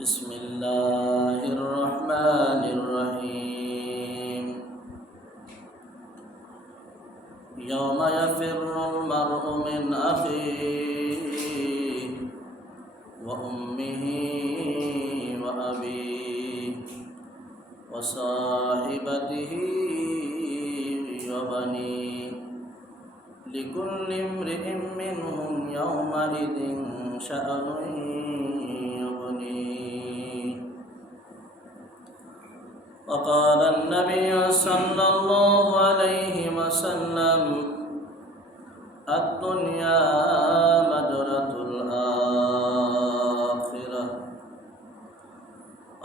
بسم الله الرحمن الرحيم يوم يفر المرء من أخيه وأمه وأبيه وصاحبته وبنيه لكل امرئ منهم يومئذ شأن يغنيه وقال النبي صلى الله عليه وسلم الدنيا مدرة الآخرة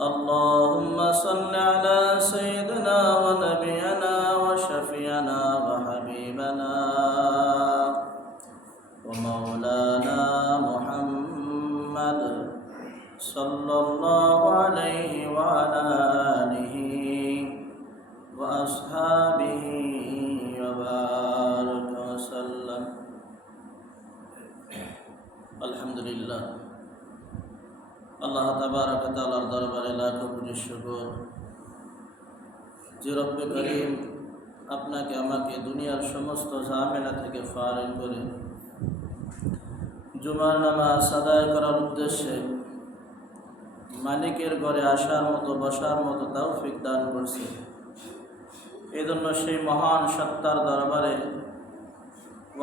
اللهم صل على سيدنا ونبينا وشفينا وحبيبنا ومولانا محمد صلى الله عليه وعلى آله وأصحابه وبارك وسلم الحمد لله আল্লাহ তাবারক ওয়া তাআলার দরবারে লাখ কোটি শুকর যে রব্বে করিম আপনাকে আমাকে দুনিয়ার সমস্ত ঝামেলা থেকে ফারেক করে জুমার নামাজ আদায় করার উদ্দেশ্যে মালিকের ঘরে আসার মতো বসার মতো তৌফিক দান করছে। এই জন্য সেই মহান সত্তার দরবারে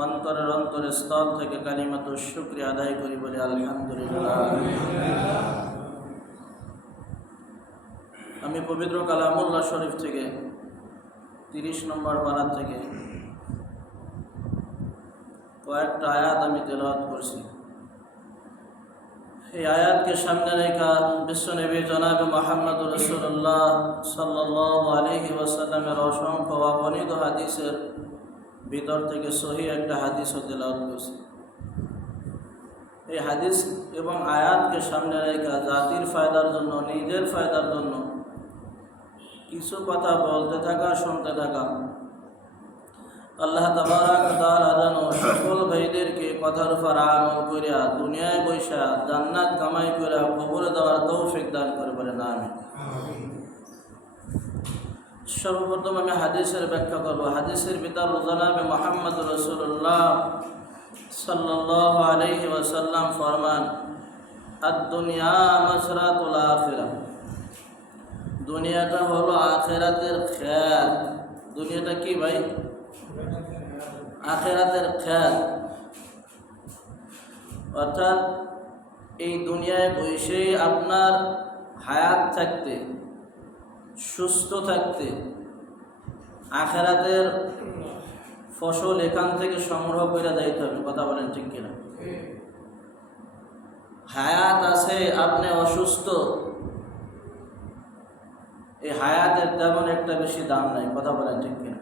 অন্তরের স্থল থেকে কালিমাতুশ শুকরিয়া আদায় করি বলে আলহামদুলিল্লাহ। আমি পবিত্র কালামুল্লাহ শরীফ থেকে 30 নম্বর পারা থেকে কয়েকটা আয়াত আমি তেলাওয়াত করছি। এই আয়াতকে সামনে রেখে বিশ্বনবী জনাব মুহাম্মদুর রাসূলুল্লাহ সাল্লাল্লাহু আলাইহি ওয়াসাল্লামের অসংখ্য অগণিত হাদিসের ভিতর থেকে সহিহ একটা হাদিসও তেলাওয়াত করছি। এই হাদিস এবং আয়াতকে সামনে রেখে জাতির ফায়দার জন্য, নিজের ফায়দার জন্য কিছু কথা বলতে থাকা, শুনতে থাকা। আল্লাহ তাবারক ওয়া তাআলা যেন সকল ভাইদেরকে কথার উপর আমল করিয়া দুনিয়ায় বৈশা জান্নাত কামাই করে কবরে দেওয়ার তৌফিক দান করে বলেন আমিন। সর্বপ্রথম আমি হাদিসের ব্যাখ্যা করব। হাদিসের ভিতর জনাবে মুহাম্মদুর রাসূলুল্লাহ সাল্লাল্লাহু আলাইহি ওয়াসাল্লাম ফরমান আদ-দুনিয়া মাসরাতুল আখিরাহ। দুনিয়াটা হলো আখিরাতের খেত। দুনিয়াটা কি ভাই? আখিরাতের খেত। অর্থাৎ এই দুনিয়ায় বসে আপনার হায়াত থাকতে, সুস্থ থাকতে আখিরাতের ফসল এখান থেকে সংগ্রহ করে যাইতে হবে। কথা বলেন ঠিক কিনা? হায়াত আছে, আপনি অসুস্থ, এই হায়াতের তেমন একটা বেশি দাম নাই। কথা বলেন ঠিক কিনা?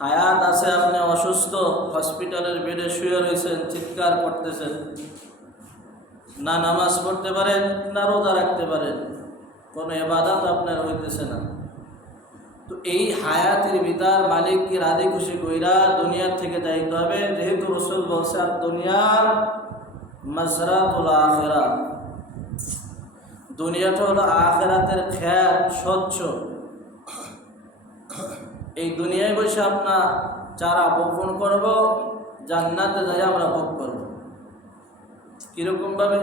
হায়াত আছে, আপনি অসুস্থ, হসপিটালের বেডে শুয়ে রয়েছেন, চিৎকার করতেছেন, না নামাজ পড়তে পারেন না রোজা রাখতে পারেন, কোনো ইবাদত আপনার হইতেছে না। তো এই হায়াতের ভিতর মালিককে রাজি খুশি কইরা দুনিয়ার থেকে যাইতে হবে। যেহেতু রাসূল বলছে আর দুনিয়ার মাসরাতুল আখিরাহ, দুনিয়াটা হলো আখিরাতের খেত, স্বচ্ছ। এই দুনিয়ায় বসে আপনার চারা বপন করব, জান্নাতে যাই আমরা ভোগ করব। কিরকম ভাবে?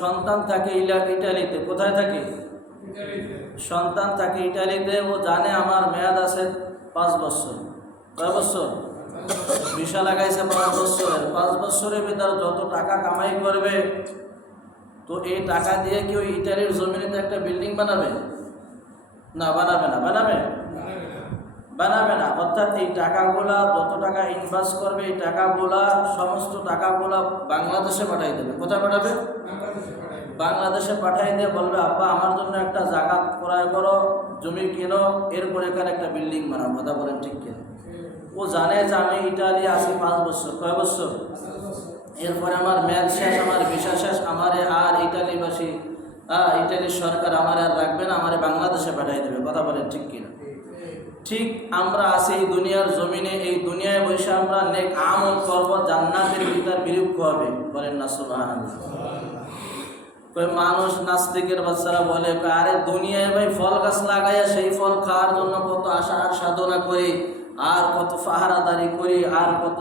সন্তান থাকে ইটালিতে। কোথায় থাকে? সন্তান থাকে ইটালিতে। ও জানে আমার মেয়াদ আছে 5 বছর। কয় বছর? ভিসা লাগাইছে 5 বছরের। 5 বছরের ভিতর যত টাকা কামাই করবে, তো এই টাকা দিয়ে কি ওই ইটালির জমিনেতে একটা বিল্ডিং বানাবে? না, বানাবে না। বানাবে না। অর্থাৎ এই টাকাগুলা, যত টাকা ইনভেস্ট করবে, এই টাকাগুলা, সমস্ত টাকাগুলা বাংলাদেশে পাঠাই দেবে। কোথায় পাঠাবে? বাংলাদেশে পাঠাই দিয়ে বলবে আব্বা আমার জন্য একটা জায়গা ক্রয় করো, জমি কিনো, এরপরে এখানে একটা বিল্ডিং বানাবো। কথা বলেন ঠিক কিনা? ও জানে যে আমি ইটালি আছি 5 বছর। কয় বছর? এরপরে আমার মেয়াদ শেষ, আমার ভিসা শেষ, আমারে আর ইটালিবাসী, ইটালির সরকার আমার আর রাখবে না, আমারে বাংলাদেশে পাঠাই দেবে। কথা বলেন ঠিক কিনা? ঠিক আমরা আছি এই দুনিয়ার জমিনে, এই দুনিয়ায় বসে আমরা নেক আমল করব, জান্নাতের ভিতর বিরূপ হবে। বলেন না সুবহানাল্লাহ। মানুষ নাস্তিকের বাচ্চারা বলে, আরে দুনিয়ায় ভাই ফল গাছ লাগাইয়া সেই ফল খাওয়ার জন্য কত আশা আর সাধনা করি, আর কত পাহারাদারি করি, আর কত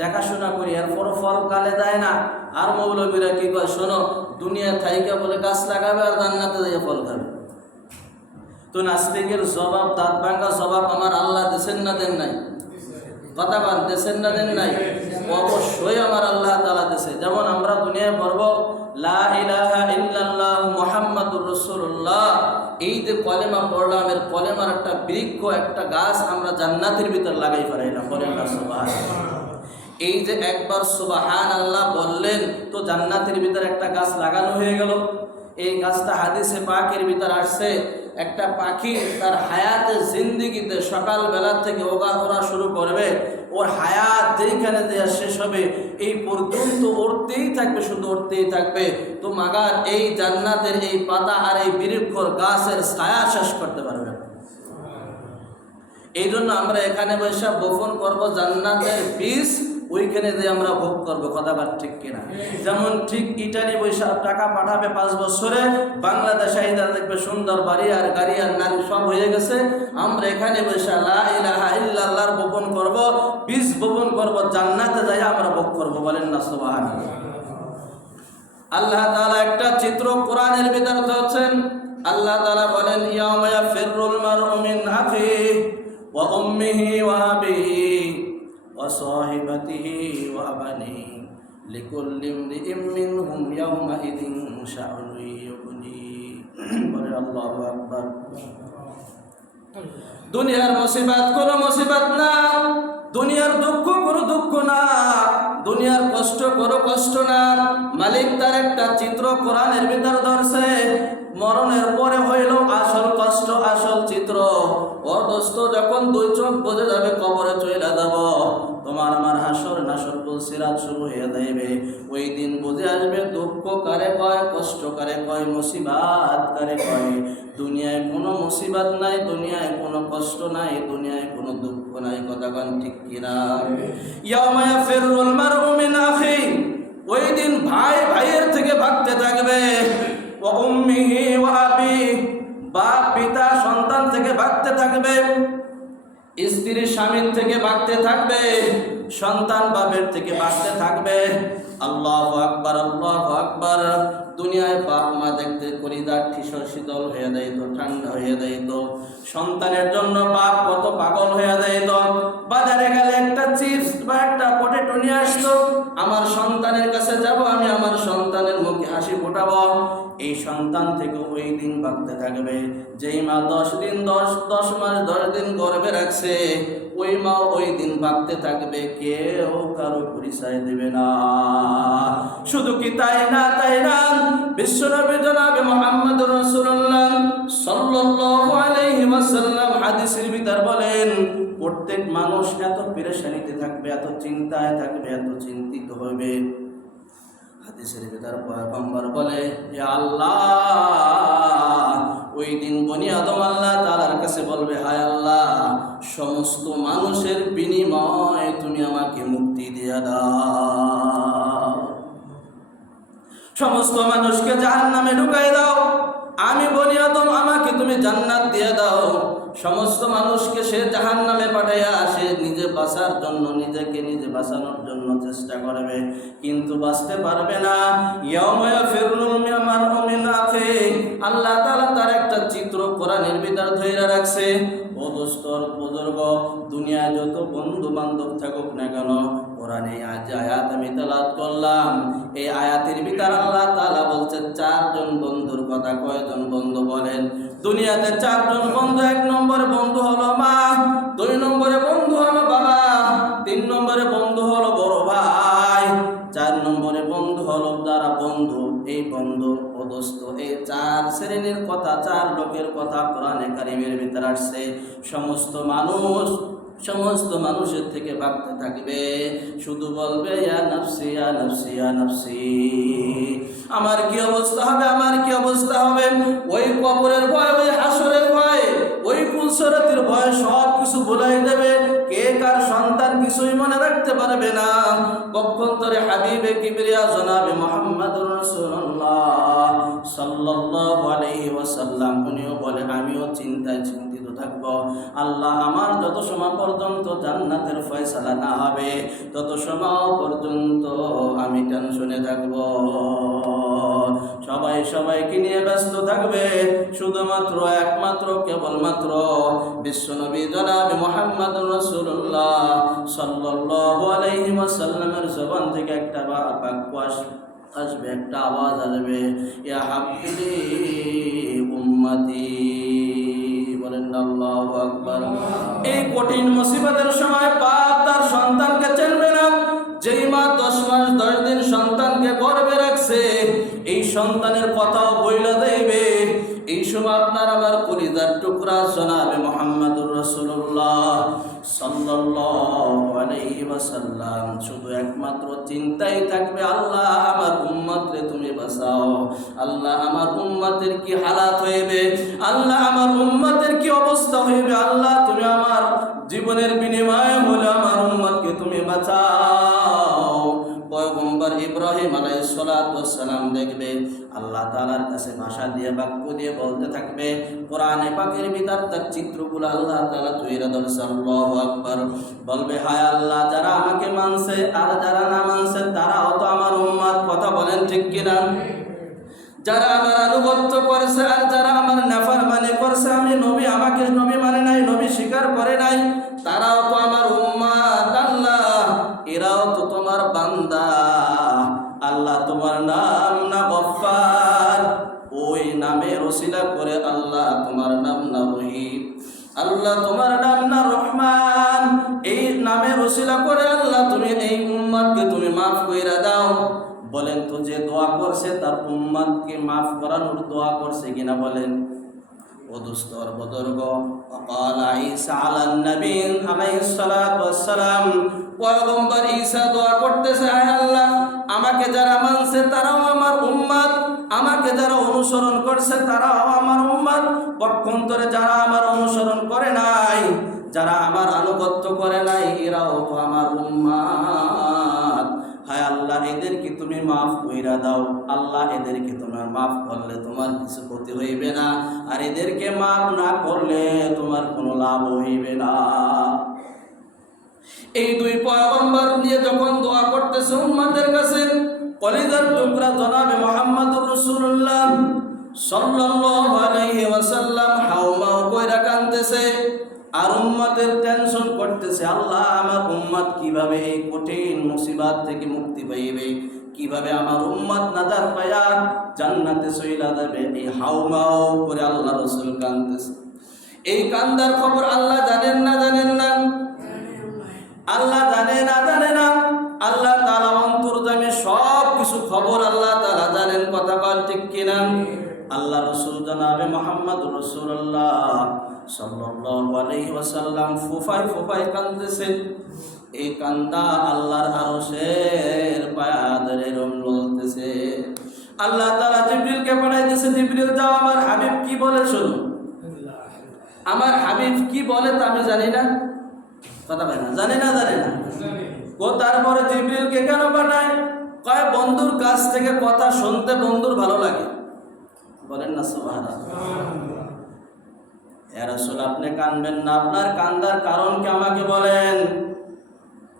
দেখাশোনা করি, এরপরও ফল কালে দেয় না। আর মৌলবীরা কি কয়, শোনো দুনিয়া থাইকা বলে গাছ লাগাবে আর জান্নাতে যাইয়া ফল খাবে। তো নাস্তিকের জবাব, দাঁত ভাঙা জবাব আমার আল্লাহ দেন না দেন নাই? কথা বল, দেন না দেন নাই? অবশ্যই আমার আল্লাহ তাআলা দেশে। যেমন আমরা দুনিয়ায় পড়ব লা ইলাহা ইল্লাল্লাহ মুহাম্মাদুর রাসূলুল্লাহ, এই যে কলেমা পড়লাম, এর কলেমার একটা বৃক্ষ, একটা গাছ আমরা জান্নাতের ভিতর লাগাই পারাইলাম। বলেন না সুবহানাল্লাহ। এই যে একবার সুবহানাল্লাহ বললেন, তো জান্নাতের ভিতর একটা গাছ লাগানো হয়ে গেল। এই গাছটা হাদিসে পাকের ভিতর আসছে, একটা পাখি তার হায়াতে জিন্দিগিতে সকালবেলা থেকে ওড়া শুরু করবে, ওর হায়াত যেইখানে দেওয়া শেষ হবে এই পর্যন্ত উড়তেই থাকবে, শুধু উড়তেই থাকবে। তো মাগার এই জান্নাতের এই পাতা আর এই বৃক্ষর গাছের ছায়া শেষ করতে পারবে। এই জন্য আমরা এখানে বসে বপন করব জান্নাতের বীজ, ওইখানে দিয়ে আমরা ভোগ করবো। কথাবার ঠিক কিনা? যেমন ঠিক ইটালি বৈশাখ টাকা পাঠাবে 5 বছরে, বাংলাদেশে আইদার দেখবে সুন্দর বাড়ি আর গাড়ি আর নারী সব হয়ে গেছে। আমরা এখানে বৈশা লা ইলাহা ইল্লাল্লাহর বপন করব, বীজ বপন করব, জান্নাতে যাই আমরা ভোগ করব। বলেন না সুবহানাল্লাহ। আল্লাহ তাআলা একটা চিত্র কোরআনের ভিতরে দিয়েছেন। আল্লাহ তাআলা বলেন, ইয়াউমা ইয়াফিরুল মারউ মিন আখিহি ওয়া উম্মিহি ওয়া আবিহি وصاحبته وبنيه لكل امرئ منهم يومئذ شأن يغنيه। বলে আল্লাহু আকবার। দুনিয়ার মুসিবত কোনো মুসিবত না, দুনিয়ার দুঃখ কোনো দুঃখ না, দুনিয়ার কষ্ট কোনো কষ্ট না। মালিক তার একটা চিত্র কোরআনের ভিতর ধরছে, মরণের পরে হইল আসল কষ্ট, আসল চিত্র। ও দোস্ত, যখন 2 চোখ বুঝে যাবে, কবরে চলে যাব, তোমার আমার হাসর নাসর সিরাত শুরু হয়ে যাইবে। ওই দিন বুঝে আসবে দুঃখ কারে কয়, কষ্ট কারে কয়, মুসিবত কারে কয়। দুনিয়ায় কোনো মুসিবত নাই, দুনিয়ায় কোনো কষ্ট নাই, দুনিয়ায় কোনো দুঃখ নাই। কথা কোন ঠিক কিনা? ইয়াউমা ইয়াফিরুল মারউ মিন আখিহি, ওই দিন ভাই ভাইয়ের থেকে ভাগতে থাকবে। ওয়া উম্মিহি ওয়া আবিহি, বাপ পিতা সন্তান থেকে ভাগতে থাকবে, স্ত্রী স্বামীর থেকে ভাগতে থাকবে, সন্তান বাপের থেকে ভাগতে থাকবে। আল্লাহু আকবার, আল্লাহু আকবার। দুনিয়ায় বাপ মা দেখতে কলিজা ঠিসর শীতল হয়ে যাইতো, ঠান্ডা হয়ে যাইতো। সন্তানের জন্য বাপ কত পাগল হয়ে যাইতো। বাজারে গেলে একটা চিপস বা একটা পটেটো নিয়ে আসতো, আমার সন্তানের কাছে যাব, আমি আমার সন্তানের মুখে হাসি ফোটাবো। এই সন্তান থেকে ওই দিন ভাগতে থাকবে। যেই মা 10 মাস 10 দিন গর্ভে রাখছে, ওই মা ওই দিন ভাগতে থাকবে, কেউ কারো পরিচয় দেবে না। শুধু কি তাই না, তাই না, বিশ্বনবী জনাবে মুহাম্মদুর রাসূলুল্লাহ সাল্লাল্লাহু আলাইহি ওয়াসাল্লাম হাদিসের ভিতর বলেন, প্রত্যেক মানুষ এত পেরেশানিতে থাকবে, এত চিন্তায় থাকবে, এত চিন্তিত হবে। হাদিসের ভিতর পয়গম্বর বলে, হে আল্লাহ, ওই দিন বনি আদম আল্লাহ তাআলার কাছে বলবে, হায় আল্লাহ, সমস্ত মানুষের বিনিময়ে তুমি আমাকে মুক্তি দিয়ে দাও, সমস্ত মানুষকে জাহান্নামে ঢুকাই দাও, আমি বনি আদম, আমাকে তুমি জান্নাত দিয়ে দাও। সমস্ত মানুষকে সে জাহান্নামে পাঠাইয়া সে নিজে বাঁচার জন্য, নিজেকে নিজে বাঁচানোর জন্য চেষ্টা করবে, কিন্তু বাঁচতে পারবে না। ইয়াউমা ইয়াফিরুল মারউ মিন আখিহি, আল্লাহ তাআলা তার একটা চিত্র কোরআনের ভিতর ধইরা রাখছে। ও দোস্তর বুজুর্গ, দুনিয়ায় যত বন্ধু বান্ধব থাকুক না কেন, কোরআনে আজ আয়াত আমি তেলাওয়াত করলাম, এই আয়াতের ভিতর আল্লাহ তাআলা বলছে 4 জন বন্ধুর কথা। কয়জন বন্ধু বলেন? দুনিয়াতে 4 জন বন্ধু। 1 নম্বরে বন্ধু হলো মা, 2 নম্বরে বন্ধু হলো বাবা, 3 নম্বরে বন্ধু হলো বড় ভাই, 4 নম্বরে বন্ধু হলো যারা বন্ধু, এই বন্ধু ও দোস্ত, এই 4 শ্রেণীর কথা, 4 লোকের কথা কোরআনে কারীমের ভিতর আসছে। সমস্ত মানুষের থেকে ভাগতে থাকবে, শুধু বলবে ইয়া নফসি ইয়া নফসি ইয়া নফসি, আমার কি অবস্থা হবে, আমার কি অবস্থা হবে। ওই কবরের ভয়, ওই হাসরের ভয়, ওই পুলসরাতের ভয় সব কিছু ভুলাই দেবে। কে কার সন্তান কিছুই মনে রাখতে পারবে না। পক্ষান্তরে হাবিবে কিবরিয়া জনাবে মুহাম্মদুর রাসূলুল্লাহ সাল্লাল্লাহু আলাইহি ওয়াসাল্লাম উনিও বলে আমিও চিন্তায় চিন্তিত থাকব, আল্লাহ আমার যত সময় পর্যন্ত জান্নাতের ফয়সালা না হবে তত সময় পর্যন্ত আমি টেনশনে থাকব। সবাই সবাইকে নিয়ে ব্যস্ত থাকবে, শুধুমাত্র একমাত্র কেবলমাত্র বিশ্বনবী জনাবে মুহাম্মদুর রাসূলুল্লাহ সাল্লাল্লাহু আলাইহি ওয়াসাল্লামের জবান থেকে একটা বাক্য আসবে, একটা আওয়াজ আসবে, ইয়া হাবিবি উম্মতি। বলেন আল্লাহু আকবার। এই কঠিন মুসিবতের সময় বাপ তার সন্তানকে চিনবে না। যেই মা 10 মাস 10 দিন সন্তানকে গর্ভে রাখছে, এই সন্তানের কথাও বইলা দেবে। এই সময় আপনার আমার কলিজার টুকরা জনাবে মুহাম্মদুর রাসূলুল্লাহ সাল্লাল্লাহু আলাইহি ওয়াসাল্লাম শুধু একমাত্র চিন্তাই থাকবে, আল্লাহ আমার উম্মতরে তুমি বাঁচাও, আল্লাহ আমার উম্মতের কি হালাত হইবে, আল্লাহ আমার উম্মতের কি অবস্থা হইবে, আল্লাহ তুমি আমার জীবনের বিনিময়ে হলে আমার উম্মতকে তুমি বাঁচাও। পয়গম্বর ইব্রাহিম আলাইহিস সালাতু ওয়াস সালাম দেখবে আল্লাহ তাআলার কাছে ভাষা দিয়ে বাক্য দিয়ে বলতে থাকবে, কোরআনে পাকের ভিতর তার চিত্রগুলো আল্লাহ তাআলা তৈরি করছে। আল্লাহু আকবার। বলবে হায় আল্লাহ, যারা আমাকে মানছে আর যারা না মানছে তারাও তো আমার উম্মত। কথা বলেন ঠিক কিনা? যারা আমার আনুগত্য করেছে আর যারা আমার নাফরমানি করছে, আমি নবী, আমাকে নবী মানে নাই, নবী স্বীকার করে নাই, তারাও তো আমার উম্মত। আল্লাহ এরাও তো তোমার বান্দা। আল্লাহ তোমার নাম না গফফার, ওই নামের ওসিলা করে আল্লাহ তোমার নাম না রহিম, আল্লাহ তোমার নাম না রহমান, এই নামের ওসিলা করে আল্লাহ তুমি এই উম্মতকে তুমি মাফ কইরা দাও। বলেন তো যে দোয়া করছে তার উম্মতকে মাফ করানোর দোয়া করছে কিনা বলেন? ও দুস্তর বুজুর্গ, وقال عيسى على النبي عليه الصلاه والسلام, পয়গম্বর ঈসা দোয়া করতেছে, আয় আল্লাহ আমাকে যারা মানছে তারাও আমার উম্মত, আমাকে যারা অনুসরণ করছে তারাও আমার উম্মত। পক্ষান্তরে যারা আমার অনুসরণ করে নাই, যারা আমার আনুগত্য করে নাই, এরাও তো আমার উম্মত। হায় আল্লাহ এদেরকে তুমি মাফ কইরা দাও। আল্লাহ এদেরকে তোমার মাফ করলে তোমার কিছু ক্ষতি হইবে না, আর এদেরকে মাফ না করলে তোমার কোনো লাভ হইবে না। এই দুই পয়গম্বর নিয়ে যখন দোয়া করতেছে উম্মতের কাছে, কলিজার টুকরা জনাবে মুহাম্মদুর রাসূলুল্লাহ সাল্লাল্লাহু আলাইহি ওয়াসাল্লাম হাওমাও কইরা কাঁদতেছে আর উম্মতের টেনশন করতেছে, আল্লাহ আমার উম্মত কিভাবে এই কঠিন মুসিবত থেকে মুক্তি পাইবে, কিভাবে আমার উম্মত নাজাত পায়া জান্নাতে চইলা যাবে। এই হাওমাও করে আল্লাহ রাসূল কাঁদতেছে। এই কান্দার খবর আল্লাহ জানেন না? জানেন না? আল্লাহ জানে না? জানে না? আল্লাহ তাআলা অন্তর্যামী সব কিছু খবর আল্লাহ তাআলা জানেন। কথা বল ঠিক কিনা? আল্লাহ রাসূল জনাবে মুহাম্মদুর রাসূলুল্লাহ সাল্লাল্লাহু আলাইহি ওয়াসাল্লাম ফুফাই ফুফাই কাঁদতেছেন। এই কান্দা আল্লাহর আরশের পায়াদের রমলতেছে। আল্লাহ তাআলা জিবরিলকে পাঠাইতেছে, জিবরিল যাও আমার হাবিব কি বলে শোনো। আমার হাবিব কি বলে তা আমি জানি না। কথা বলে না, জানি না? জানি না। ও তারপরে জিবরিলকে কেন পাঠায়? কয় বন্ধুর কাছ থেকে কথা শুনতে বন্ধুর ভালো লাগে। বলেন না সুবহানাল্লাহ। ইয়া রাসূল আপনি কাঁদবেন না, আপনার কান্দার কারণ কি আমাকে বলেন।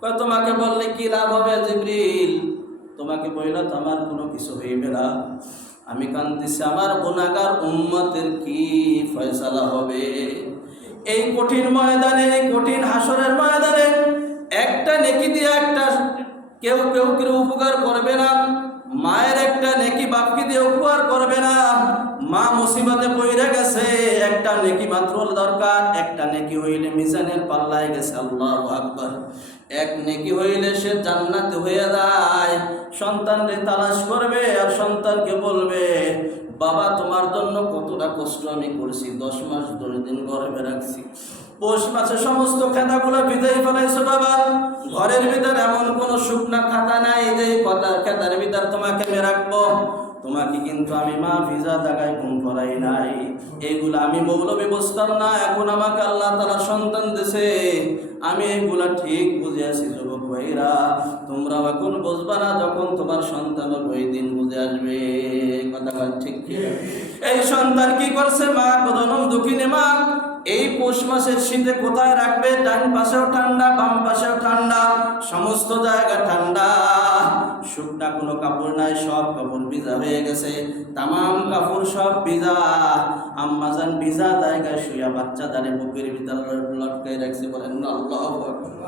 কয় তোমাকে বললে কি লাভ হবে জিবরিল? তোমাকে বললে তো আমার কোনো কিছু হইবে না। আমি কাঁদতেছি আমার গুনাহগার উম্মতের কি ফয়সালা হবে। এই কঠিন ময়দানে, এই কঠিন হাসরের ময়দানে একটা নেকি দিয়ে একটা কেউ উপকার করবে না। মায়ের একটা নেকি বাপকে দিয়ে উপকার করবে না। মা মুসিবতে পড়ে গেছে, একটা নেকি মাত্র দরকার। একটা নেকি হইলে মিজানের পাল্লায় গেছে। আল্লাহু আকবার। এক নেকি হইলে সে জান্নাতে হয়ে যায়। সন্তানকে তালাশ করবে আর সন্তানকে বলবে, বাবা তোমার জন্য কতটা কষ্ট আমি করছি, 10 মাস 10 দিন গর্ভে রাখছি, পৌষ মাসে সমস্ত খাতাগুলো ভিজাই ফেলাইছো বাবা, ঘরের ভিতর এমন কোনো শুকনা খাতা নাই যে খাতার ভিতর তোমাকে আমি রাখবো। তোমাকে কিন্তু আমি মা ভিজা জায়গায় ঘুম করাই নাই, এইগুলো আমি মৌলবি বুঝতাম না, এখন আমাকে আল্লাহ তাআলা সন্তান দিয়েছে, আমি এইগুলা ঠিক বুঝে আছি। যুবক ভাইরা, তোমরা এখন বুঝবা না, যখন তোমার সন্তান ওই দিন বুঝে আসবে। কথা ঠিক কি? এই সন্তান কি করছে? মা জনম দুঃখিনী মা এই পৌষ মাসের শীতে কোথায় রাখবে? ডান পাশেও ঠান্ডা, বাম পাশেও ঠান্ডা, সমস্ত জায়গা ঠান্ডা, শুকনা কোনো কাপড় নাই, সব কাপড় ভিজা হয়ে গেছে, তামাম কাপড় সব ভিজা। আম্মাজান ভিজা জায়গায় শুয়া বাচ্চা দাঁড়িয়ে বুকের ভিতরে লটকাই রাখছে। বলেন আল্লাহু আকবার।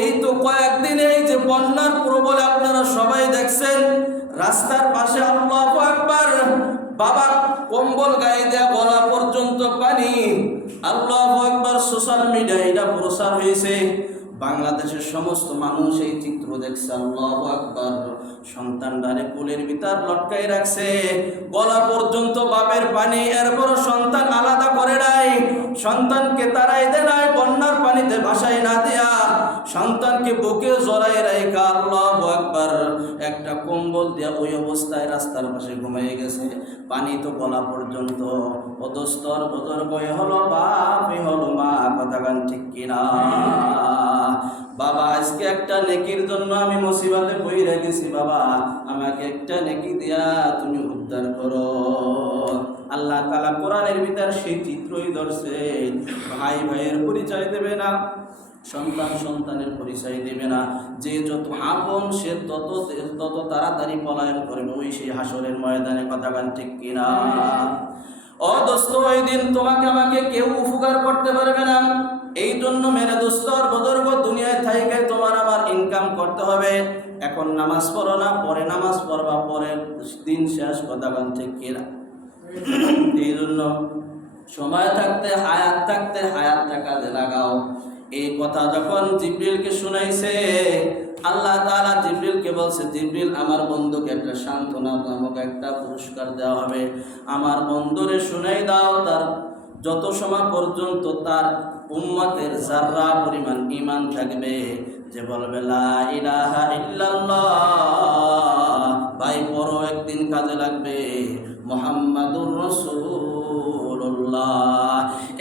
এই তো কয়েকদিন এই যে বন্যার প্রবলে আপনারা সবাই দেখছেন, রাস্তার পাশে আল্লাহু আকবার, বাবা কম্বল গায়ে দেয়া গলা পর্যন্ত পানি। আল্লাহু আকবার। সোশ্যাল মিডিয়ায় এটা প্রচার হয়েছে, বাংলাদেশের সমস্ত মানুষ এই চিত্র দেখছে। আল্লাহু আকবার। সন্তানটারে কোলের ভিতর লটকাই রাখছে, গলা পর্যন্ত বাপের পানি, এরপর সন্তান আলাদা করে নাই, সন্তানকে তারাই দেয় নাই, বন্যার পানিতে ভাসাই না দিয়া সন্তানকে বুকে জড়াই রাখা। আল্লাহু আকবার। একটা কম্বল দিয়া ওই অবস্থায় রাস্তার পাশে ঘুমিয়ে গেছে, পানি তো গলা পর্যন্ত। অদস্তর বদর বয়ে হলো বাপ, হলো মা। কথা গান ঠিক কিনা? বাবা আজকে একটা নেকির জন্য আমি মুসিবতে পড়ে গেছি, বাবা আমাকে একটা নেকি দিয়া তুমি উদ্ধার করো। আল্লাহ তাআলা কোরআনের ভিতর সেই চিত্রই ধরছে। ভাই ভাইয়ের পরিচয় দেবে না, সন্তান সন্তানের পরিচয় দেবে না, যে যত আপন সে তত তাড়াতাড়ি পলায়ন করবে ওই সেই হাসরের ময়দানে। কথা গান ঠিক কিনা? ও দোস্ত, ওই দিন তোমাকে আমাকে কেউ উপকার করতে পারবে না। এই জন্য মেরে দোস্তর বুজুর্গ, দুনিয়ায় থাইকে তোমার আমার ইনকাম করতে হবে। এখন নামাজ পড়ো না, পরে নামাজ পড়বা, পরে দিন শেষ। কথা গান ঠিক কিনা? এই জন্য সময় থাকতে, হায়াত থাকতে হায়াতটা কাজে লাগাও। এই কথা যখন জিবরিলকে শুনাইছে, আল্লাহ তাআলা জিবরিলকে বলছে, জিবরিল আমার বন্ধুকে একটা সান্ত্বনা নামক একটা পুরস্কার দেওয়া হবে, আমার বন্ধুরে শুনাই দাও, তার যত সময় পর্যন্ত তার উম্মতের যাররা পরিমাণ ঈমান থাকবে, যে বলবে লা ইলাহা ইল্লাল্লাহ, ভাই বড় একদিন কাজে লাগবে, মুহাম্মাদুর রাসূলুল্লাহ।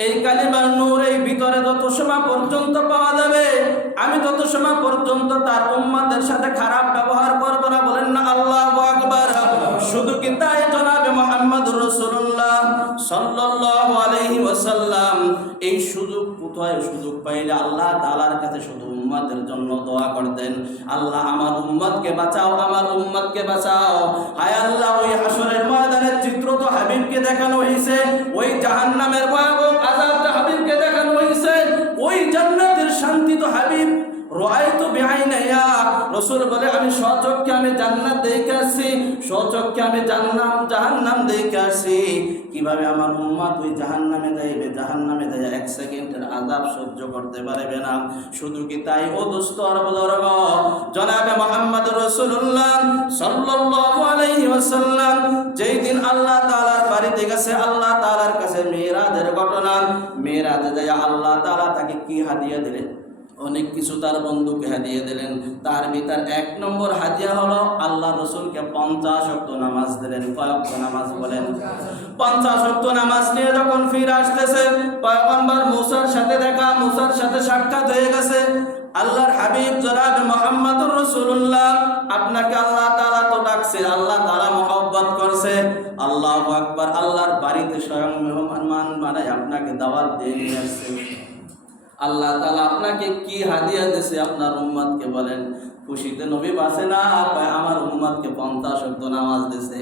এই কালিমার নূর এই ভিতরে যত সময় পর্যন্ত পাওয়া যাবে, আমি তত সময় পর্যন্ত তার উম্মতের সাথে খারাপ ব্যবহার করব না। বলেন না আল্লাহু আকবার। শুধু কি তাই, জনাবে মুহাম্মদুর রাসূলুল্লাহ সাল্লাল্লাহু আলাইহি ওয়াসাল্লাম এই সুযোগ কোথায় সুযোগ পাইলে আল্লাহ তাআলার কাছে শুধু উম্মতের জন্য দোয়া করতেন, আল্লাহ আমার উম্মতকে বাঁচাও, আমার উম্মতকে বাঁচাও। হায় আল্লাহ, ওই হাসরের ময়দানের চিত্র তো হাবিবকে দেখানো হয়েছে, ওই জাহান্নামের ভয়াবহ আযাবটা হাবিবকে দেখানো হয়েছে, ওই জান্নাতের শান্তি তো হাবিব রাআইতু বিআইনায়া। রাসূল বলে আমি স্বচক্ষে আমি জান্নাত দেখে আসছি, স্বচক্ষে আমি জাহান্নাম দেখে আসছি। কিভাবে আমার উম্মত ওই জাহান্নামে যাইবে, জাহান্নামে যায় এক সেকেন্ডের আযাব সহ্য করতে পারবে না। শুধু কি তাই, ও দোস্ত আর বুজুর্গ, জনাবে মুহাম্মদুর রাসূলুল্লাহ সাল্লাল্লাহু আলাইহি ওয়াসাল্লাম যেই দিন আল্লাহ তাআলার বাড়িতে গেছে, আল্লাহ তাআলার কাছে মিরাজের ঘটনা, মিরাজে যায় আল্লাহ তাআলা তাকে কি হাদিয়া দিলেন? অনেক কিছু তার বন্ধুকে হাদিয়া দিলেন। তার ভিতর এক নম্বর হাদিয়া হলো আল্লাহ রসুলকে 50 ওয়াক্ত নামাজ দিলেন। কয় ওয়াক্ত নামাজ? বলেন 50 ওয়াক্ত নামাজ নিয়ে যখন ফিরে আসতেছে, পয়গম্বর মুসার সাথে দেখা, মুসার সাথে সাক্ষাৎ হয়ে গেছে। আল্লাহর হাবিব জনাবে মুহাম্মদুর রাসূলুল্লাহ, আপনাকে আল্লাহ তাআলা তো ডাকছে, আল্লাহ তাআলা মহব্বত করছে। আল্লাহু আকবার। আল্লাহর বাড়িতে স্বয়ং মেহমান বানায় আপনাকে দাওয়াত দিয়ে নিয়ে আসছে। আল্লাহ তাআলা আপনাকে কি হাদিয়া দিয়েছে আপনার উম্মতকে বলেন। খুশিতে নবী বাসে না, আমার উম্মতকে 50 ওয়াক্ত নামাজ দিয়েছে।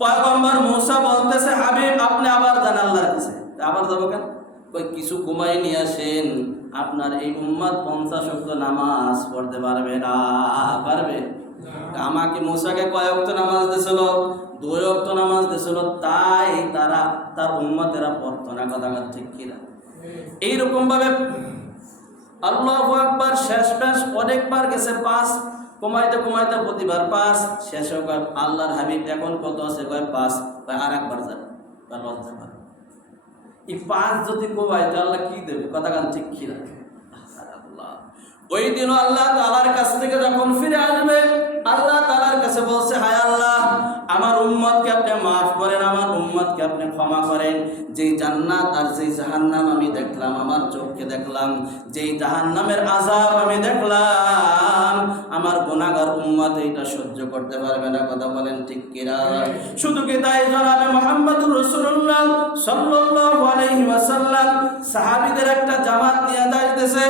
পয়গম্বর মুসা বলতেছে, হাবিব আপনি আবার যান আল্লাহর কাছে। আবার যাবো কেন? কই কিছু ঘুমাই নিয়ে আসেন, আপনার এই উম্মত 50 ওয়াক্ত নামাজ পড়তে পারবে না। পারবে? আমাকে মুসাকে কয় ওয়াক্ত নামাজ দিয়েছিল? 2 ওয়াক্ত নামাজ দিয়েছিল, তাই তারা তার উম্মতেরা পড়তো না। কথা ঠিক কিনা? এইরকম ভাবে আল্লাহু আকবার। শেষ অনেকবার গেছে 5, কমাইতে কমাইতে প্রতিবার 5, শেষ হোক আল্লাহর হাবিব এখন কত আছে? কয় 5। আর একবার যান, লজ্জা পান। এই 5 যদি কমাইতে আল্লাহ কি দেবে? কথা ঠিক কিনা? ওই দিন আল্লাহ তাআলার কাছ থেকে যখন ফিরে আসবে, আল্লাহ তাআলার কাছে বলছে, হায় আল্লাহ, আমার উম্মতকে আপনি মাফ করেন, আমার উম্মতকে আপনি ক্ষমা করেন। যেই জান্নাত আর যেই জাহান্নাম আমি দেখলাম, আমার চোখকে দেখলাম, যেই জাহান্নামের আযাব আমি দেখলাম, আমার গুনাহগার উম্মত এটা সহ্য করতে পারবে না। কথা বলেন ঠিক কিনা? শুধু কি তাই, জনাবে মুহাম্মদুর রাসূলুল্লাহ সাল্লাল্লাহু আলাইহি ওয়াসাল্লাম সাহাবীদের একটা জামাত নিয়ে যাইতেছে।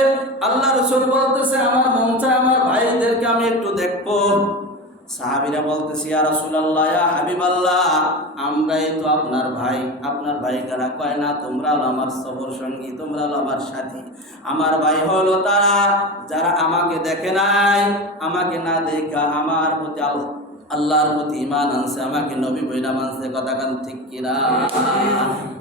আল্লাহ রাসূল বলতেছে, আমার মন চায় আমার ভাইদেরকে আমি একটু দেখবো। সাহাবীরা বলতেছে, ইয়া রাসূলুল্লাহ, ইয়া হাবিবাল্লাহ, আমরাই তো আপনার ভাই। আপনার ভাই কারা? কয় না, তোমরা হলো আমার সফর সঙ্গী, তোমরা হলো আমার সাথী। আমার ভাই হলো তারা যারা আমাকে দেখে নাই, আমাকে না দেখা আমার প্রতি আল্লাহর প্রতি ঈমান আনছে, আমাকে নবী বইলা মানছে। কথা কান ঠিক কিনা?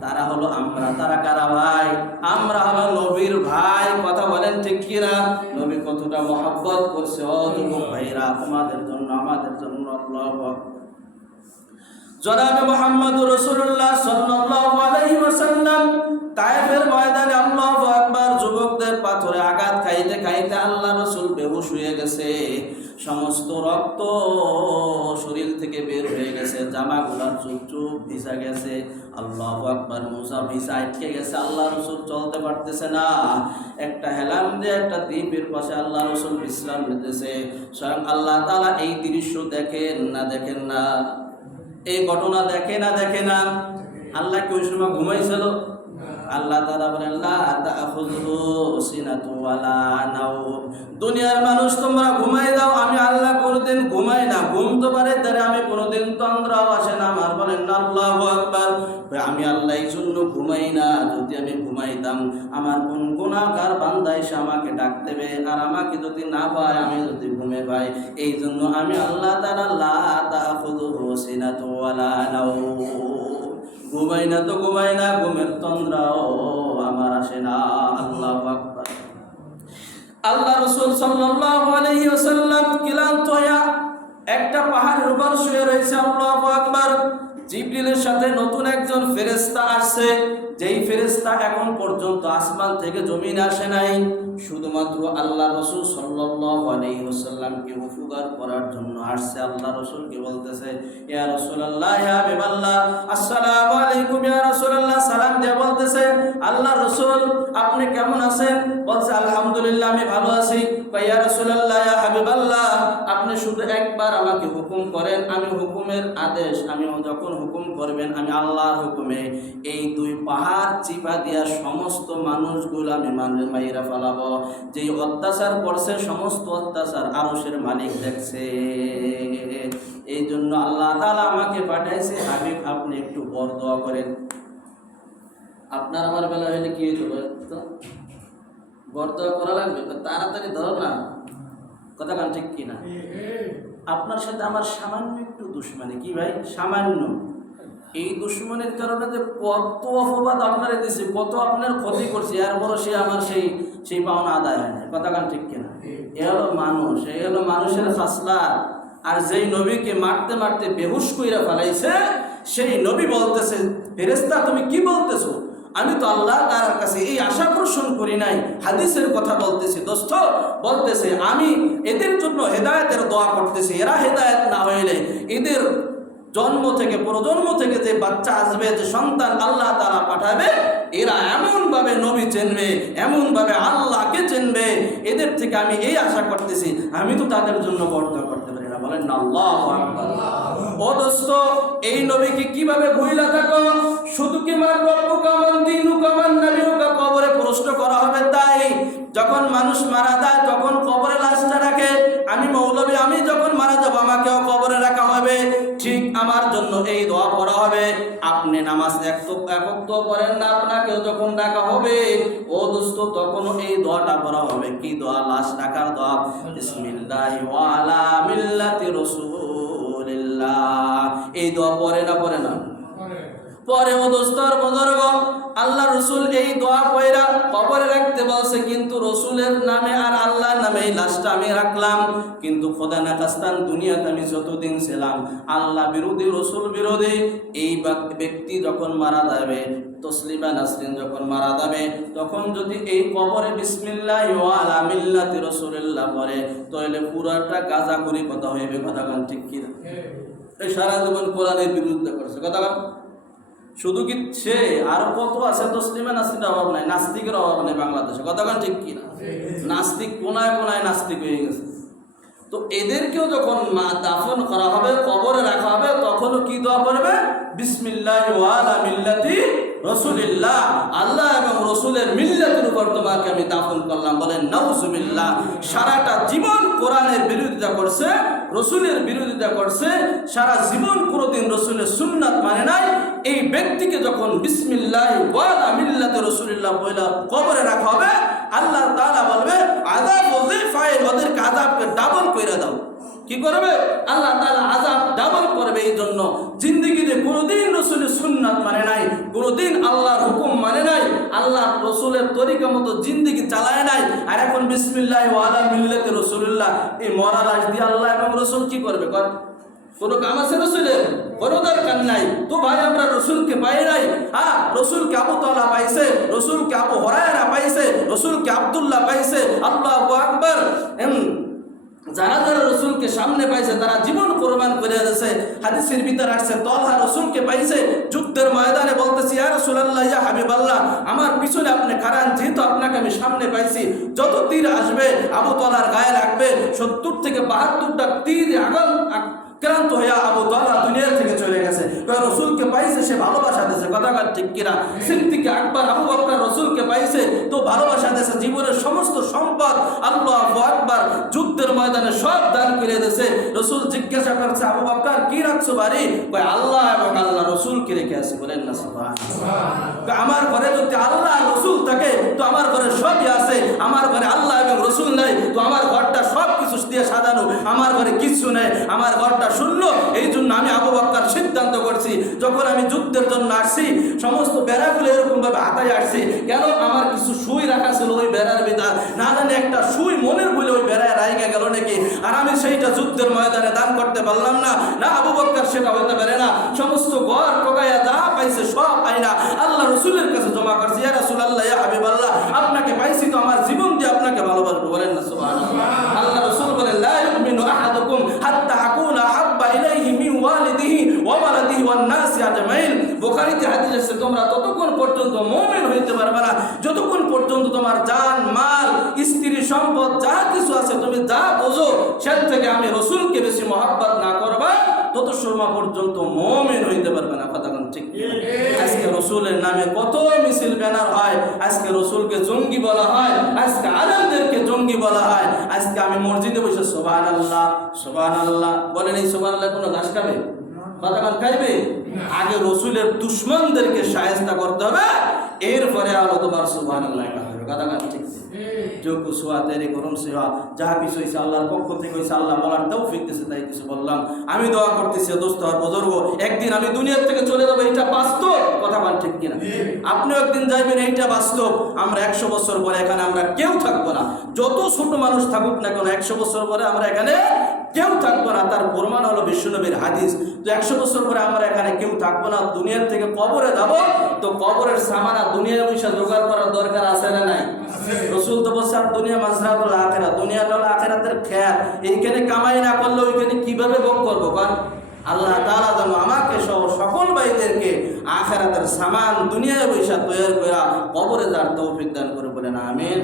তারা হলো আমরা। তারা কারা ভাই? আমরা হলো নবীর ভাই। কথা বলেন ঠিক কিনা? নবী কতটা মহব্বত করছে ও যুবক ভাইরা, তোমাদের জন্য, আমাদের জন্য। আল্লাহু আকবার। জনাবে মুহাম্মদুর রাসূলুল্লাহ সাল্লাল্লাহু আলাইহি ওয়াসাল্লাম তায়েফের ময়দানে, আল্লাহু আকবার, যুবকদের পাথরে আঘাত খাইতে খাইতে আল্লাহ রাসূল বেহুশ হয়ে গেছে। সমস্ত রক্ত শরীর থেকে বের হয়ে গেছে, জামাগুলা চুপ চুপ ভিজা গেছে। আল্লাহু আকবার। মুসা ভিজা আটকে গেছে, আল্লাহ রাসূল চলতে পারতেছে না। একটা হেলাম দিয়ে একটা দ্বীপের পাশে আল্লাহ রাসূল বিশ্রাম নিতেছে। স্বয়ং আল্লাহ তাআলা এই দৃশ্য দেখেন না? দেখেন না? এই ঘটনা দেখে না? দেখে না? আল্লাহ কি ওই সময় ঘুমাইছিল? আল্লাহ তাআলা বলেন, লা তাখুযুহু সিনাতু ওয়ালা নাওম। দুনিয়ার মানুষ তোমরা ঘুমাই দাও, আমি আল্লাহ কোনোদিন ঘুমাই না। ঘুম তো পারে তারে, আমি কোনোদিন তন্দ্রাও আসে না আমার। বলেন না আল্লাহু আকবার। আমি আল্লাহ এই জন্য ঘুমাই না। যদি আমি ঘুমাইতাম, আমার কোন গুনাহগার বান্দা এসে আমাকে ডাক দেবে, আর আমাকে যদি না পায়, আমি যদি ঘুমে পাই, এই জন্য আমি আল্লাহ তাআলা লা তাখুযুহু সিনাতু ওয়ালা নাওম। ঘুমাই না তো ঘুমাই না, ঘুমের তন্দ্রাও আমার আসে না। আল্লাহু আকবার। আল্লাহ রাসূল সাল্লাল্লাহু আলাইহি ওয়াসাল্লাম ক্লান্ত হয়ে একটা পাহাড়ের উপর শুয়ে রয়েছে। আল্লাহু আকবার। জিবরিলের সাথে নতুন একজন ফেরেশতা আসছে, যেই ফেরেশতা এখন পর্যন্ত আসমান থেকে জমিন আসে নাই। শুধুমাত্র আল্লাহ রাসূল সাল্লাল্লাহু আলাইহি ওয়াসাল্লামকে উপকার করার জন্য আসছে। আল্লাহ রাসূলকে বলতেছে, ইয়া রাসূলুল্লাহ, ইয়া হাবিবাল্লাহ, আসসালামু আলাইকুম। ইয়া রাসূলুল্লাহ সালাম দিয়ে বলতেছে, আল্লাহ রাসূল আপনি কেমন আছেন? বলছে, আলহামদুলিল্লাহ, আমি ভালো আছি। ইয়া রাসূলুল্লাহ, ইয়া হাবিবাল্লাহ, আপনি শুধু একবার আমাকে হুকুম করেন, আমি হুকুমের আদেশ, আমি যখন হুকুম করবেন, আমি আল্লাহর হুকুমে এই দুই পাহাড় চিপা দিয়া সমস্ত মানুষগুলো আমি মাইরা ফেলাবো। যে অত্যাচার করছে, সমস্ত অত্যাচার আরশের মালিক দেখছে। এই জন্য আল্লাহ তাআলা আমাকে পাঠাইছে, হাবিব আপনি একটু বর দোয়া করেন। আপনার আমার বেলা হইলে কি হইতো? বর দোয়া করা লাগবে, তাড়াতাড়ি ধরো না। কথা কান ঠিক কিনা? আপনার সাথে আমার সামান্য একটু দুশ্মনী। কি ভাই? সামান্য। এই দুশ্মনের কারণে যে কত অপবাদ আপনারা দিয়েছে, কত আপনার ক্ষতি করছে, এর বড় সে আমার সেই পাওনা আদায় হয় না। কথা কান ঠিক কিনা? এ হলো মানুষ, এই হলো মানুষের খাসলাত। আর যেই নবীকে মারতে মারতে বেহুশ কইরা ফেলাইছে, সেই নবী বলতেছে, ফেরেশতা তুমি কি বলতেছো? আমি তো আল্লাহ তাআলার কাছে এই আশা পোষণ করি নাই। হাদিসের কথা বলতেছি দোস্ত, বলতেছে আমি এদের জন্য হেদায়েতের দোয়া করতেছি। এরা হেদায়েত না হইলে এদের জন্ম থেকে, প্রজন্ম থেকে যে বাচ্চা আসবে, যে সন্তান আল্লাহ তাআলা পাঠাবে, এরা এমন ভাবে নবী চিনবে, এমন ভাবে আল্লাহকে চিনবে, এদের থেকে আমি এই আশা করতেছি। আমি তো তাদের জন্য বর্ণনা করতে পারি না। বলেন না আল্লাহু আকবার। ও দোস্ত, এই নবীকে কিভাবে ভুইলা থাকো? শুধু কি মান রব্বুকা মান দীনুকা মান নবিয়ুকা কবরে প্রশ্ন করা হবে। তাই যখন মানুষ মারা যায়, তখন কবরে লাশটা রাখে। আমি মৌলবী, আমি যখন মারা যাব, আমাকেও কবরে রাখা হবে। ঠিক আমার জন্য এই দোয়া পড়া হবে। আপনি নামাজ একক তো পড়েন না, আপনাকেও যখন রাখা হবে, ও দোস্ত, তখনও এই দোয়াটা পড়া হবে। কি দোয়া? লাশ রাখার দোয়া। বিসমিল্লাহি ওয়া আলা মিল্লাতি রাসূলিল্লাহ। এই দোয়া পড়ে না? পড়ে না? পরে ও দোস্তর বুজুর্গ, আল্লাহ রসুল এই দোয়া কইরা কবরে রাখতে বলছে, কিন্তু রসুলের নামে আর আল্লাহর নামে এই লাশটা আমি রাখলাম। কিন্তু খোদা না খাস্তান, দুনিয়াতে আমি যতদিন ছিলাম, আল্লাহ বিরোধী, রসুল বিরোধী, এই ব্যক্তি যখন মারা যাবে, তসলিমা নাসরিন যখন মারা যাবে তখন যদি এই কবরে বিসমিল্লাহ ওয়া আলা মিল্লাতি রাসূলিল্লাহ পড়ে তাহলে পুরাটা গাঁজাখুরি কথা হইবে। কথা গান ঠিক কিনা? এই সারা জীবন কোরআনের বিরুদ্ধে করছে। কথা গান শুধু কি সে, আরো কত আছে তসলিমা নাসরিনের অভাব নাই, নাস্তিকের অভাব নেই বাংলাদেশে। কথা গান ঠিক কিনা? নাস্তিক কোনায় কোনায় নাস্তিক হয়ে গেছে। তো এদেরকেও যখন দাফন করা হবে, কবরে রাখা হবে, তখনও কি দোয়া করবে? বিসমিল্লাহ ওয়া আলা মিল্লাতি রাসূলিল্লাহ, আল্লাহ এবং রসুলের মিল্লাতের উপর তোমাকে আমি দাফন করলাম। বলেন নাউজুবিল্লাহ। সারাটা জীবন কোরআনের বিরোধিতা করছে, রসুলের বিরোধিতা করছে, সারা জীবন কোনোদিন রসুলের সুন্নাত মানে নাই। এই ব্যক্তিকে যখন বিসমিল্লাহ ওয়া আলা মিল্লাতি রাসূলিল্লাহ বলে কবরে রাখা হবে, আল্লাহ তাআলা বলবে আযাব ওয়াজিফায়ে, ওদেরকে আযাবকে ডাবল করে দাও। কি করবে? আল্লাহ তাআলা আযাব ডাবল করবে। এই জন্য জিন্দেগিতে কোনোদিন রসুলের সুন্নাত মানে নাই, কোনোদিন আল্লাহর হুকুম মানে নাই, আল্লাহ রসুলের তরিকা মতো জিন্দেগি চালায় নাই। আর এখন বিসমিল্লাহ ওয়া আলা মিল্লাতি রাসূলিল্লাহ, এই মরা লাশ দিয়ে আল্লাহ এবং রসুল কি করবে? কোনো কাম আছে রসুলের? কোনো দরকার নাই। তো ভাই আমরা রসুলকে পাই নাই। হ্যাঁ, রসুলকে আবু তালহা পাইছে, রসুলকে আবু হুরায়রা পাইছে, রসুলকে আব্দুল্লাহ পাইছে। আল্লাহু আকবার। যারা যারা রসুলকে সামনে পাইছে তারা জীবন কোরবান করে দিয়েছে। হাদিসের ভিতরে আসছে তালহা রসুলকে পাইছে, যুদ্ধের ময়দানে বলতেছি ইয়া রাসূলুল্লাহ ইয়া হাবিবাল্লাহ, আমার পিছনে আপনি খারান, যেহেতু আপনাকে আমি সামনে পাইছি, যত তীর আসবে আবু তালহার গায়ে লাগবে, 70 থেকে 72টা তীর ক্রান্ত হইয়া আবু তালহা দুনিয়া থেকে চলে গেছে। রসুলকে পাইছে, সে ভালোবাসা দিয়েছে। কথা ঠিক কিনা? সিদ্দিক আকবর আবু বকর রসুলকে পাইছে তো ভালোবাসা দিয়েছে, জীবনের সমস্ত সম্পদ আল্লাহু আকবার যুদ্ধের ময়দানে সব দান করে দিয়েছে। রসুল জিজ্ঞাসা করছে আবু বকর কি রাখছো বাড়ি? আল্লাহ এবং আল্লাহ রসুলকে রেখে আছে। বলেন না সুবহানাল্লাহ। আমার ঘরে যদি আল্লাহ রসুল থাকে তো আমার ঘরে সবই আছে। আমার ঘরে আল্লাহ এবং রসুল নাই তো আমার ঘরটা সব কিছু দিয়ে সাজানো, আমার ঘরে কিছু নেই, আমার ঘরটা শূন্য। এই জন্য আমি আবু বকর সিদ্ধান্ত করছি, যখন আমি যুদ্ধের জন্য আসছি সমস্ত বেড়াগুলো এরকম ভাবে হাতায় আসছি, কেন আমার কিছু সুই রাখা ছিল ওই বেড়ার ভিতর, না জানি একটা সুই মনের বলে ওই বেড়ায় রাইগা গেল নাকি, আর আমি সেইটা যুদ্ধের ময়দানে দান করতে পারলাম না। না, আবু বকর সেটা হতে পারে না। সমস্ত ঘর টোকাইয়া যা পাইছে সব পাইনা আল্লাহ রসুলের কাছে জমা করছে। ইয়া রাসূলুল্লাহ ইয়া হাবিবাল্লাহ, আপনাকে পাইছি তো আমার জীবন দিয়ে আপনাকে ভালোবাসবো। বলেন না সুবহানাল্লাহ। আল্লাহ রসুল বলেন লা ইউমিনু আহাদুকুম হাত্তা আকুনা হাব্বা ইলাইহি মিন ওয়ালিদিহি ওয়া ওয়ালাদিহি ওয়ান নাসি আজমাইন। বুখারীতে হাদিস আছে, তোমরা ততক্ষণ পর্যন্ত মুমিন হইতে পারবে না যতক্ষণ পর্যন্ত তোমার জান মাল স্ত্রী সম্পদ যা কিছু আছে তুমি যা বোঝো সেটা থেকে আমি রসুলকে বেশি মহব্বত না করবা তত সময় পর্যন্ত মুমিন হইতে পারবে না। কথা ঠিক। আজকে রসুলের নামে কত মিছিল ব্যানার হয়, আজকে রসুলকে জঙ্গি বলা হয়, আজকে আলেমদেরকে জঙ্গি বলা হয়। আজকে আমি মসজিদে বসে সুবহানাল্লাহ সুবহানাল্লাহ বলেন, এই সুবহানাল্লাহ কোনো ঘাস খাবে? বাদাম খাইবে? আগে রসুলের দুশ্মনদেরকে শায়েস্তা করতে হবে, এরপরে আলো তোমার সুবহানাল্লাহ হবে। বাদাম ঠিক। जो कुछ हुआ तेरे करम से हुआ, जहाँ কিছু হয়েছে আল্লাহর পক্ষ থেকে হয়েছে, আল্লাহ বলার তৌফিক দিয়েছে তাই কিছু বললাম। আমি দোয়া করতেছি দোস্ত আর বুজুর্গ, একদিন আমি দুনিয়া থেকে চলে যাবো, এটা বাস্তব। কথা বল ঠিক কিনা? আপনিও একদিন যাইবেন, এইটা বাস্তব। আমরা 100 বছর পরে এখানে আমরা কেউ থাকবো না, যত ছোট মানুষ থাকুক না কেন 100 বছর পরে আমরা এখানে কেউ থাকবো না। তার প্রমাণ হলো বিশ্বনবীর হাদিস। তো 100 বছর পরে আমরা এখানে কেউ থাকবো না, দুনিয়ার থেকে কবরে যাব। তো কবরের সামানা দুনিয়ার পয়সা জোগাড় করার দরকার আছে না নাই? রসুল তো বলছে দুনিয়া মাজরাতুল আখিরাত, দুনিয়া হলো আখিরাতের খেত। এইখানে কামাই না করলে ওইখানে কিভাবে ভোগ করবো? কারণ আল্লাহ তাআলা যেন আমাকে সহ সকল ভাইদেরকে আখিরাতের সামান দুনিয়ায় পয়সা তৈরি করে কবরে যার তৌফিক দান করে। বলেন আমিন।